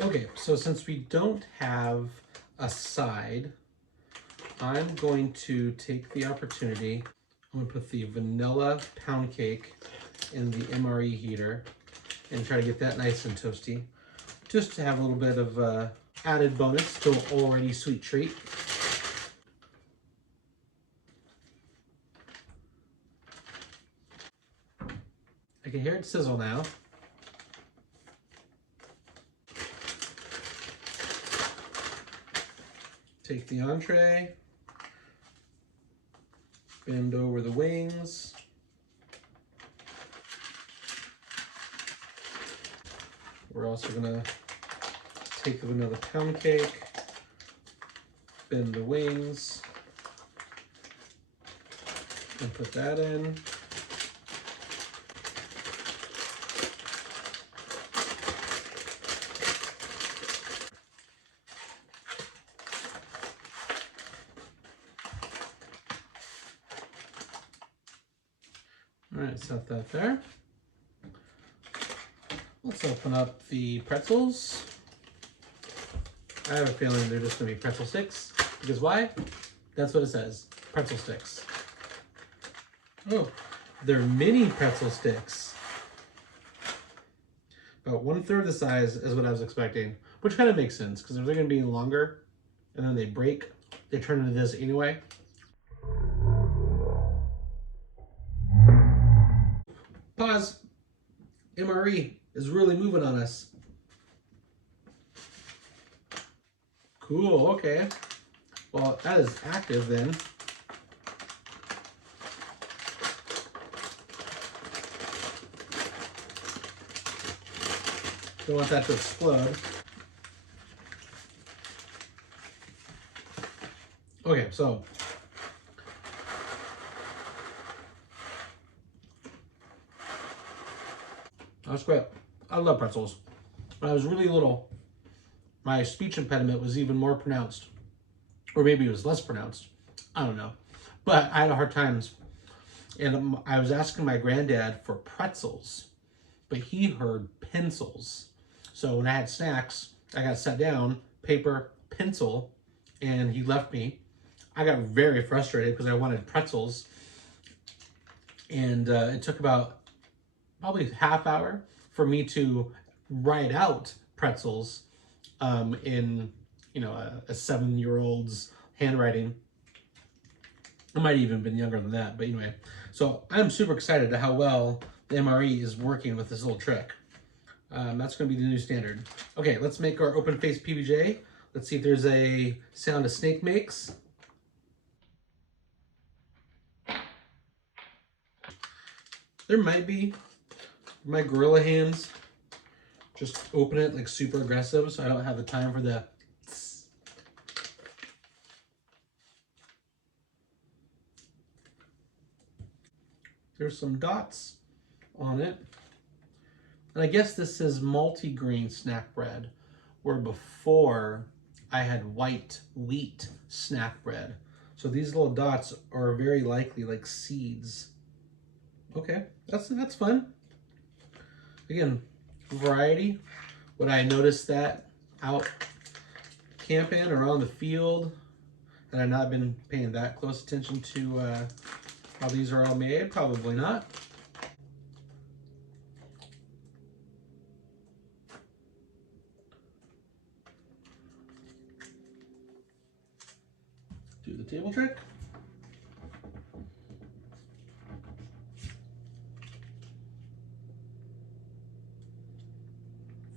Okay, so since we don't have a side, I'm going to take the opportunity. I'm gonna put the vanilla pound cake in the MRE heater and try to get that nice and toasty, just to have a little bit of added bonus to an already sweet treat. I can hear it sizzle now. Take the entree, bend over the wings. We're also gonna take the vanilla pound cake, bend the wings, and put that in. All right, set that there. Let's open up the pretzels. I have a feeling they're just gonna be pretzel sticks, because why? That's what it says, pretzel sticks. Oh, they're mini pretzel sticks. About 1/3 the size is what I was expecting, which kind of makes sense, because if they're gonna be longer and then they break, they turn into this anyway. Pause. MRE is really moving on us. Cool, okay. Well, that is active then. Don't want that to explode. Okay, so that's great. I love pretzels. When I was really little, my speech impediment was even more pronounced. Or maybe it was less pronounced. I don't know. But I had a hard time. And I was asking my granddad for pretzels, but he heard pencils. So when I had snacks, I got sat down, paper, pencil, and he left me. I got very frustrated because I wanted pretzels. And it took about probably half hour for me to write out pretzels in, you know, a 7-year-old's handwriting. I might have even been younger than that, but anyway. So I'm super excited to how well the MRE is working with this little trick. That's going to be the new standard. Okay, let's make our open face PBJ. Let's see if there's a sound a snake makes. There might be. My gorilla hands just open it like super aggressive, so I don't have the time for the tss. There's some dots on it. And I guess this is multigrain snack bread, where before I had white wheat snack bread. So these little dots are very likely like seeds. Okay, that's fun. Again, variety. Would I notice that out camping or on the field? Had I not been paying that close attention to how these are all made? Probably not. Do the table trick.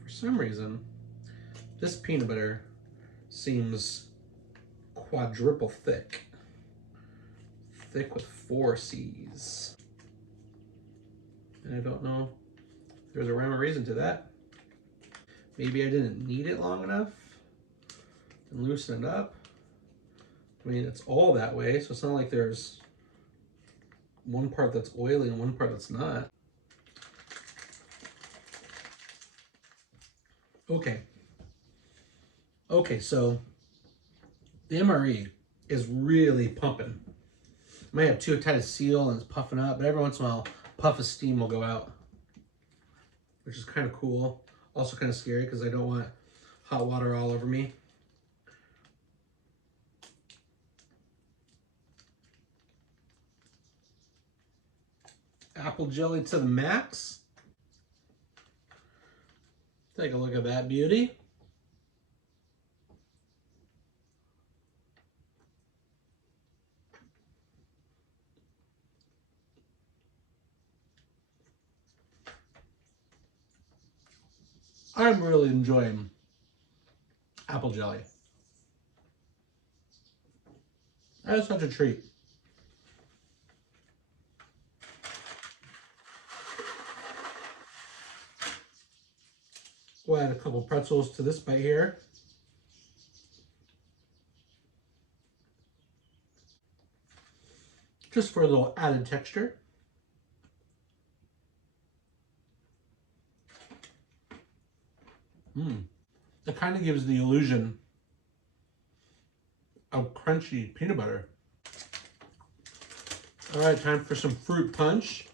For some reason, this peanut butter seems quadruple thick. Thick with 4 C's. And I don't know if there's a rhyme or reason to that. Maybe I didn't knead it long enough and loosen it up. I mean, it's all that way, so it's not like there's one part that's oily and one part that's not. Okay. Okay, so the MRE is really pumping. I might have too tight a seal and it's puffing up, but every once in a while, a puff of steam will go out, which is kind of cool. Also kind of scary because I don't want hot water all over me. Apple jelly to the max. Take a look at that beauty. I'm really enjoying apple jelly. That is such a treat. We'll add a couple pretzels to this bite here. Just for a little added texture. It kind of gives the illusion of crunchy peanut butter. All right, time for some fruit punch.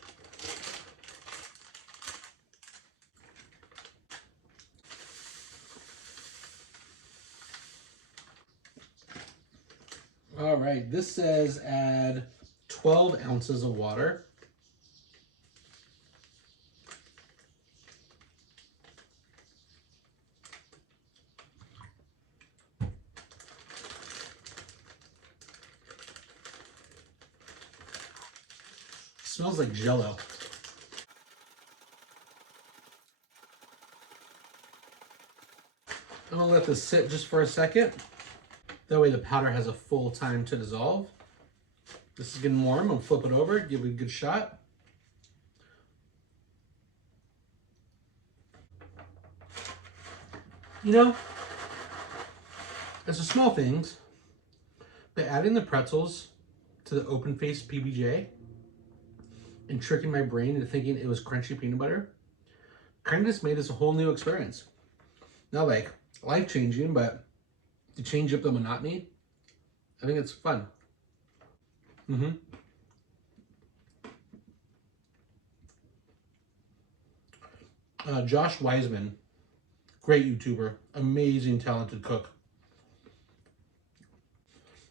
All right, this says add 12 ounces of water. Smells like Jell-O. I'm gonna let this sit just for a second. That way the powder has a full time to dissolve. This is getting warm. I'll flip it over, give it a good shot. You know, it's the small things, but adding the pretzels to the open-faced PBJ and tricking my brain into thinking it was crunchy peanut butter kind of just made this a whole new experience. Not like life-changing, but to change up the monotony, I think it's fun. Josh Wiseman, great YouTuber, amazing, talented cook.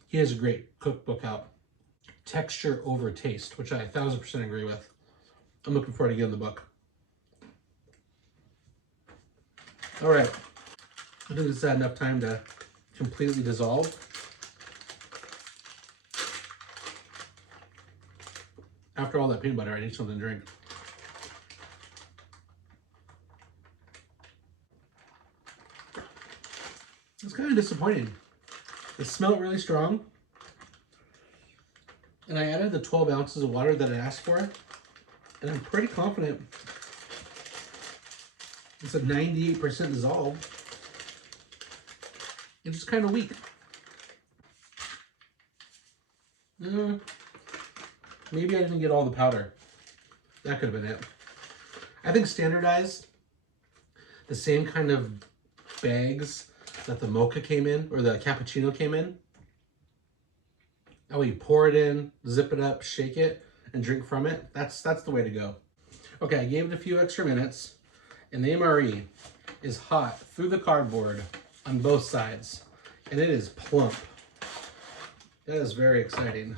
He has a great cookbook out, Texture Over Taste, which I 1000% agree with. I'm looking forward to getting the book. All right, I think this is enough time to completely dissolve. After all that peanut butter, I need something to drink. It's kind of disappointing. It smelled really strong. And I added the 12 ounces of water that I asked for. And I'm pretty confident it's a 98% dissolved. It's just kind of weak. Maybe I didn't get all the powder. That could have been it. I think standardized the same kind of bags that the mocha came in, or the cappuccino came in. That way you pour it in, zip it up, shake it, and drink from it. That's the way to go. Okay, I gave it a few extra minutes, and the MRE is hot through the cardboard on both sides, and it is plump. That is very exciting.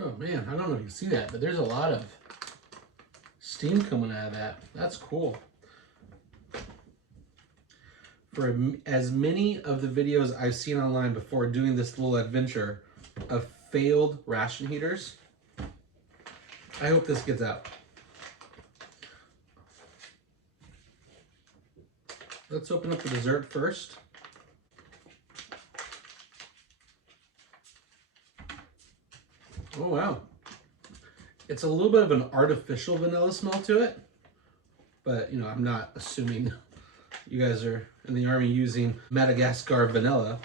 Oh man, I don't know if you can see that, but there's a lot of steam coming out of that. That's cool. For as many of the videos I've seen online before doing this little adventure of failed ration heaters, I hope this gets out. Let's open up the dessert first. Oh wow. It's a little bit of an artificial vanilla smell to it, but you know, I'm not assuming you guys are in the army using Madagascar vanilla.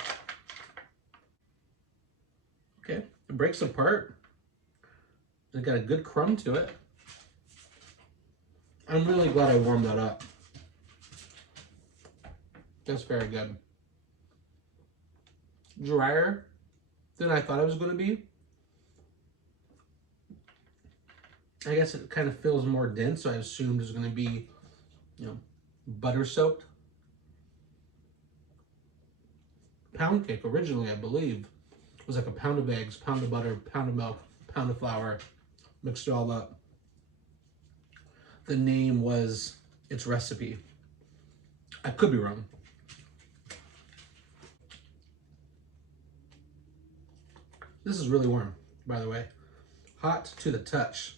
Okay, it breaks apart. It's got a good crumb to it. I'm really glad I warmed that up. That's very good. Drier, than I thought it was going to be. I guess it kind of feels more dense, so I assumed it was going to be, you know, butter soaked. Pound cake originally, I believe, was like a pound of eggs, pound of butter, pound of milk, pound of flour, mixed it all up. The name was its recipe. I could be wrong. This is really warm, by the way. Hot to the touch.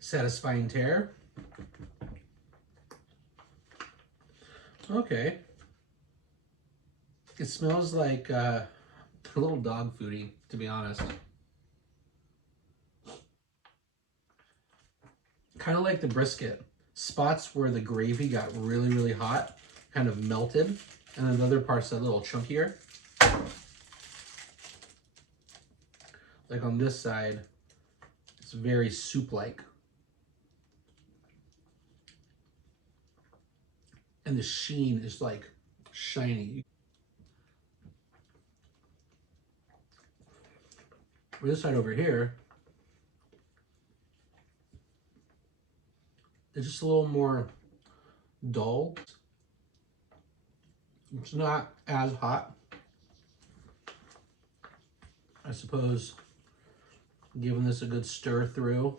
Satisfying tear. Okay. It smells like a little dog foodie, to be honest. Kind of like the brisket. Spots where the gravy got really, really hot, kind of melted, and then the other parts are a little chunkier. Like on this side, it's very soup-like. And the sheen is like shiny. This side over here, it's just a little more dull. It's not as hot. I suppose giving this a good stir through.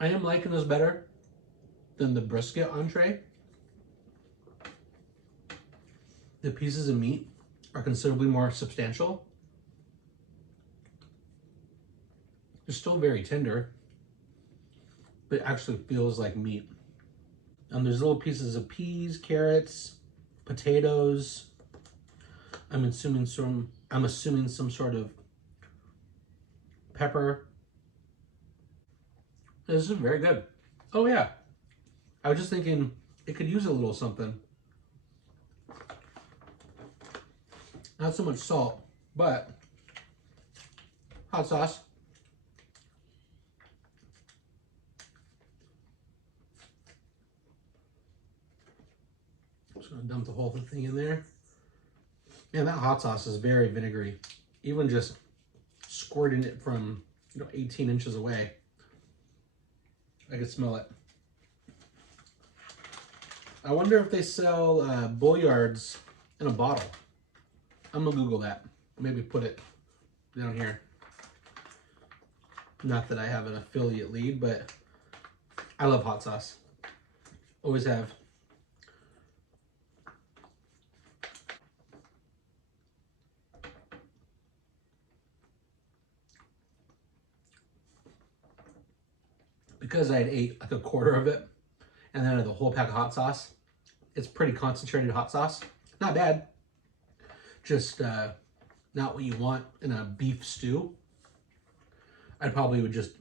I am liking this better than the brisket entree. The pieces of meat are considerably more substantial. They're still very tender, but it actually feels like meat. And there's little pieces of peas, carrots, potatoes. I'm assuming some sort of pepper. This is very good. Oh yeah, I was just thinking it could use a little something. Not so much salt, but hot sauce. Just gonna dump the whole thing in there. Man, that hot sauce is very vinegary. Even just squirting it from 18 inches away, I could smell it. I wonder if they sell Bullards in a bottle. I'm gonna Google that. Maybe put it down here. Not that I have an affiliate lead, but I love hot sauce. Always have. Because I had ate like a quarter of it and then I had the whole pack of hot sauce, it's pretty concentrated hot sauce. Not bad. Just not what you want in a beef stew. I probably would just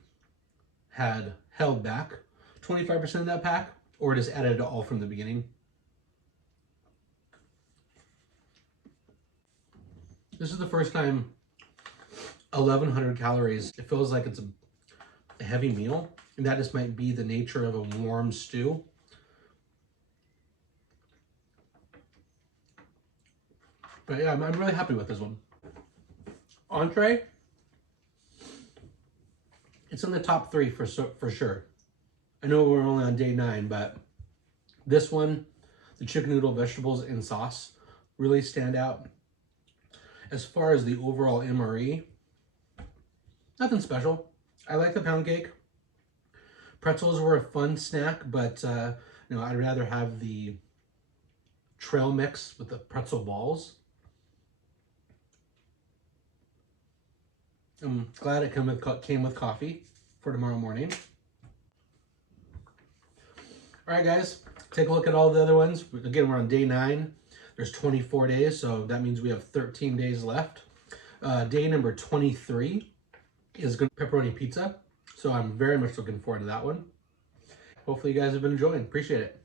had held back 25% of that pack or just added it all from the beginning. This is the first time 1,100 calories. It feels like it's a heavy meal, and that just might be the nature of a warm stew. But yeah, I'm really happy with this one. Entree, it's in the top 3 for sure. I know we're only on day 9, but this one, the chicken noodle, vegetables, and sauce really stand out. As far as the overall MRE, nothing special. I like the pound cake. Pretzels were a fun snack, but I'd rather have the trail mix with the pretzel balls. I'm glad it came with coffee for tomorrow morning. All right, guys, take a look at all the other ones. Again, we're on day 9. There's 24 days, so that means we have 13 days left. Day number 23 is pepperoni pizza, so I'm very much looking forward to that one. Hopefully you guys have been enjoying. Appreciate it.